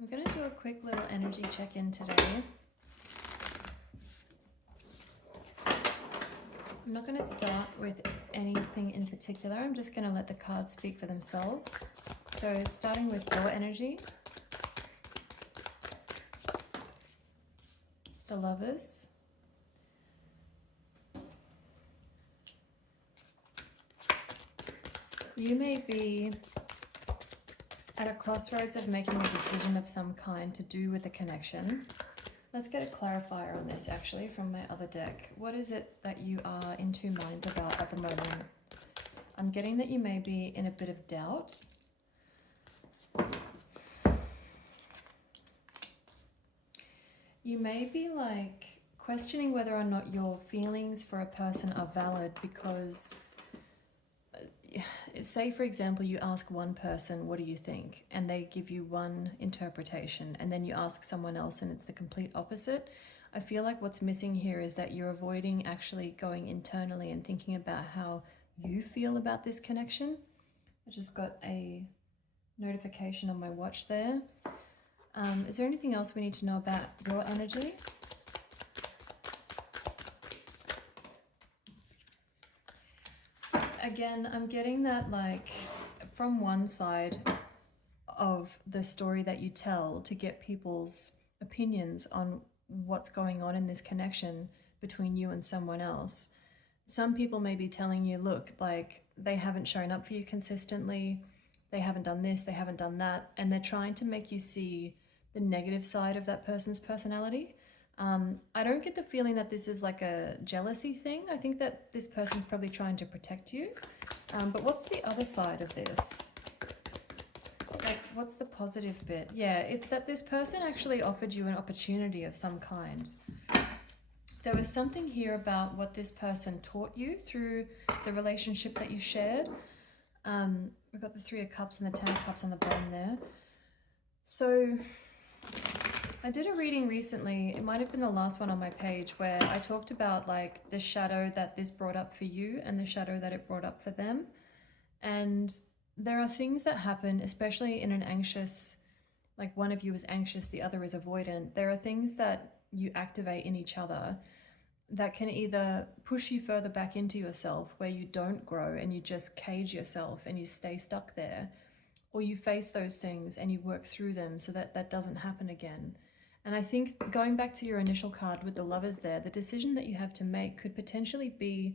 I'm going to do a quick little energy check-in today. I'm not going to start with anything in particular. I'm just going to let the cards speak for themselves. So starting with your energy, the Lovers, you may be at a crossroads of making a decision of some kind to do with a connection. Let's get a clarifier on this actually from my other deck. What is it that you are in two minds about at the moment? I'm getting that you may be in a bit of doubt. You may be like questioning whether or not your feelings for a person are valid because say for example you ask one person, what do you think, and they give you one interpretation, and then you ask someone else and it's the complete opposite. I feel like what's missing here is that you're avoiding actually going internally and thinking about how you feel about this connection. I just got a notification on my watch there. Is there anything else we need to know about your energy? Again, I'm getting that like from one side of the story that you tell to get people's opinions on what's going on in this connection between you and someone else. Some people may be telling you, look, like they haven't shown up for you consistently, they haven't done this, they haven't done that, and they're trying to make you see the negative side of that person's personality. I don't get the feeling that this is like a jealousy thing. I think that this person's probably trying to protect you. But what's the other side of this? Like, what's the positive bit? Yeah, it's that this person actually offered you an opportunity of some kind. There was something here about what this person taught you through the relationship that you shared. We've got the Three of Cups and the Ten of Cups on the bottom there. So I did a reading recently, it might have been the last one on my page, where I talked about like the shadow that this brought up for you and the shadow that it brought up for them. And there are things that happen, especially in an anxious, like one of you is anxious, the other is avoidant. There are things that you activate in each other that can either push you further back into yourself where you don't grow and you just cage yourself and you stay stuck there, or you face those things and you work through them so that that doesn't happen again. And I think going back to your initial card with the Lovers there, the decision that you have to make could potentially be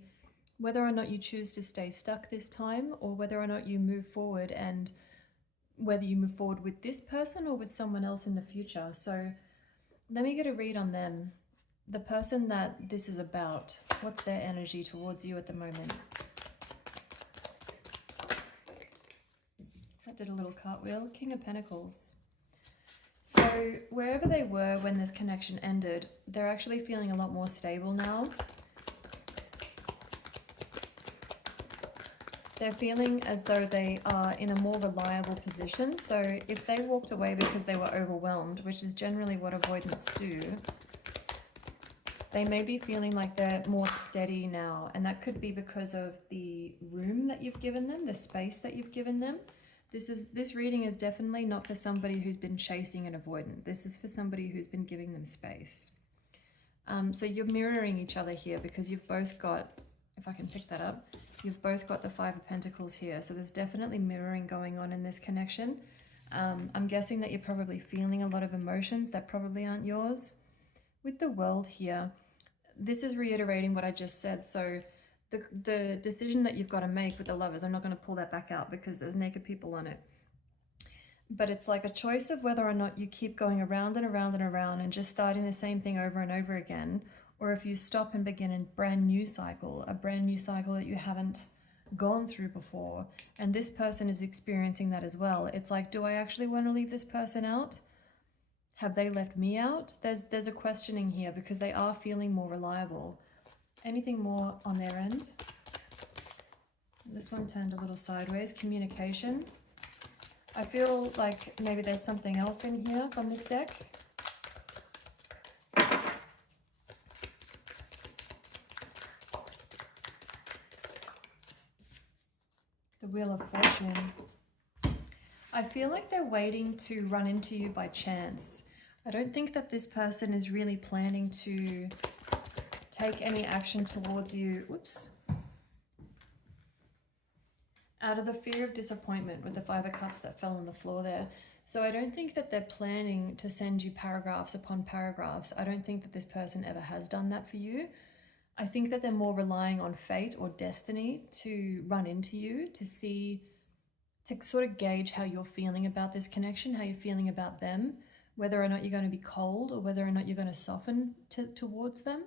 whether or not you choose to stay stuck this time or whether or not you move forward, and whether you move forward with this person or with someone else in the future. So let me get a read on them. The person that this is about, what's their energy towards you at the moment? That did a little cartwheel. King of Pentacles. So wherever they were when this connection ended, they're actually feeling a lot more stable now. They're feeling as though they are in a more reliable position. So if they walked away because they were overwhelmed, which is generally what avoidants do, they may be feeling like they're more steady now. And that could be because of the room that you've given them, the space that you've given them. This reading is definitely not for somebody who's been chasing an avoidant. This is for somebody who's been giving them space. So you're mirroring each other here because you've both got, if I can pick that up, you've both got the Five of Pentacles here. So there's definitely mirroring going on in this connection. I'm guessing that you're probably feeling a lot of emotions that probably aren't yours. With the World here, this is reiterating what I just said. So the decision that you've got to make with the Lovers, I'm not going to pull that back out because there's naked people on it. But it's like a choice of whether or not you keep going around and around and around and just starting the same thing over and over again, or if you stop and begin a brand new cycle that you haven't gone through before. And this person is experiencing that as well. It's like, do I actually want to leave this person out? Have they left me out? There's a questioning here because they are feeling more reliable. Anything more on their end? This one turned a little sideways. Communication. I feel like maybe there's something else in here from this deck. The Wheel of Fortune. I feel like they're waiting to run into you by chance. I don't think that this person is really planning to take any action towards you. Whoops. Out of the fear of disappointment with the Five of Cups that fell on the floor there. So I don't think that they're planning to send you paragraphs upon paragraphs. I don't think that this person ever has done that for you. I think that they're more relying on fate or destiny to run into you, to see, to sort of gauge how you're feeling about this connection, how you're feeling about them, whether or not you're going to be cold or whether or not you're going to soften towards them.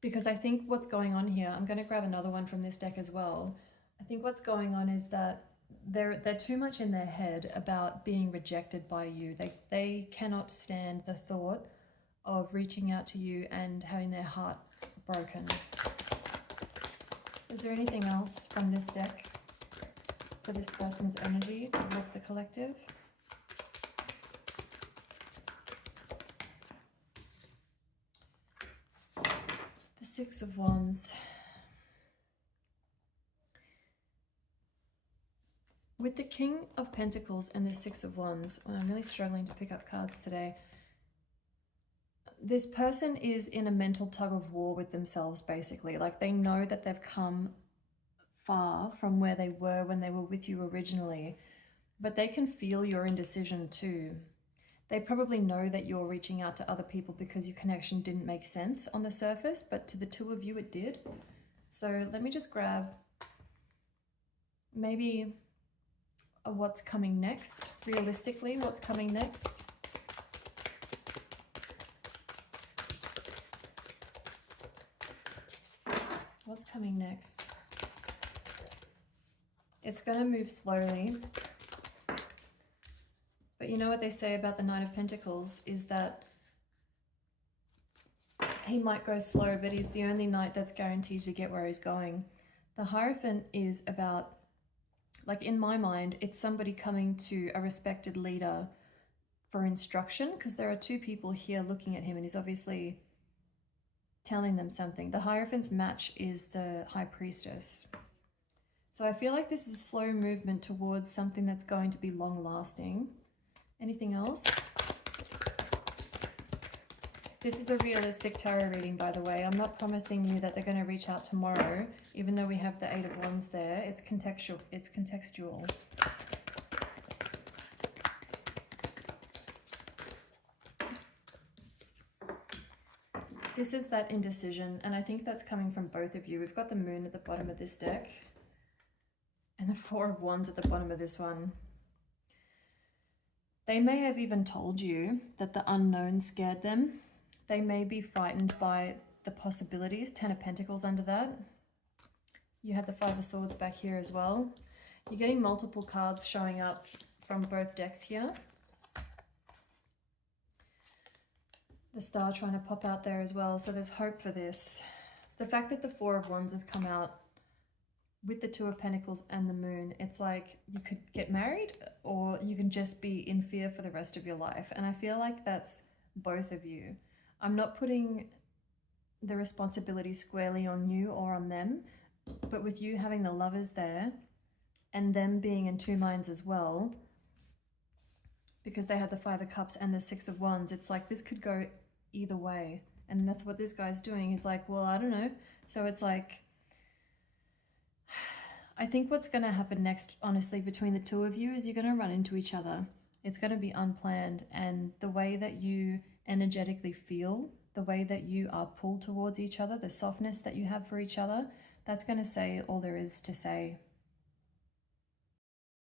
Because I think what's going on here, I'm going to grab another one from this deck as well. I think what's going on is that they're too much in their head about being rejected by you. They cannot stand the thought of reaching out to you and having their heart broken. Is there anything else from this deck for this person's energy towards the collective? The Six of Wands. With the King of Pentacles and the Six of Wands, I'm really struggling to pick up cards today. This person is in a mental tug of war with themselves, basically. Like, they know that they've come far from where they were when they were with you originally, but they can feel your indecision too. They probably know that you're reaching out to other people because your connection didn't make sense on the surface, but to the two of you it did. So let me just grab maybe what's coming next. Realistically, what's coming next? What's coming next? It's going to move slowly. But you know what they say about the Knight of Pentacles is that he might go slow, but he's the only knight that's guaranteed to get where he's going. The Hierophant is about, like, in my mind, it's somebody coming to a respected leader for instruction, because there are two people here looking at him and he's obviously telling them something. The Hierophant's match is the High Priestess. So I feel like this is a slow movement towards something that's going to be long lasting. Anything else? This is a realistic tarot reading, by the way. I'm not promising you that they're going to reach out tomorrow, even though we have the Eight of Wands there. It's contextual. It's contextual. This is that indecision, and I think that's coming from both of you. We've got the Moon at the bottom of this deck, and the Four of Wands at the bottom of this one. They may have even told you that the unknown scared them. They may be frightened by the possibilities. Ten of Pentacles under that. You had the Five of Swords back here as well. You're getting multiple cards showing up from both decks here. The Star trying to pop out there as well, so there's hope for this. The fact that the Four of Wands has come out with the Two of Pentacles and the Moon, it's like you could get married or you can just be in fear for the rest of your life. And I feel like that's both of you. I'm not putting the responsibility squarely on you or on them, but with you having the Lovers there and them being in two minds as well, because they had the Five of Cups and the Six of Wands, it's like this could go either way. And that's what this guy's doing. He's like, well, I don't know. So it's like, I think what's going to happen next, honestly, between the two of you is you're going to run into each other. It's going to be unplanned. And the way that you energetically feel, the way that you are pulled towards each other, the softness that you have for each other, that's going to say all there is to say.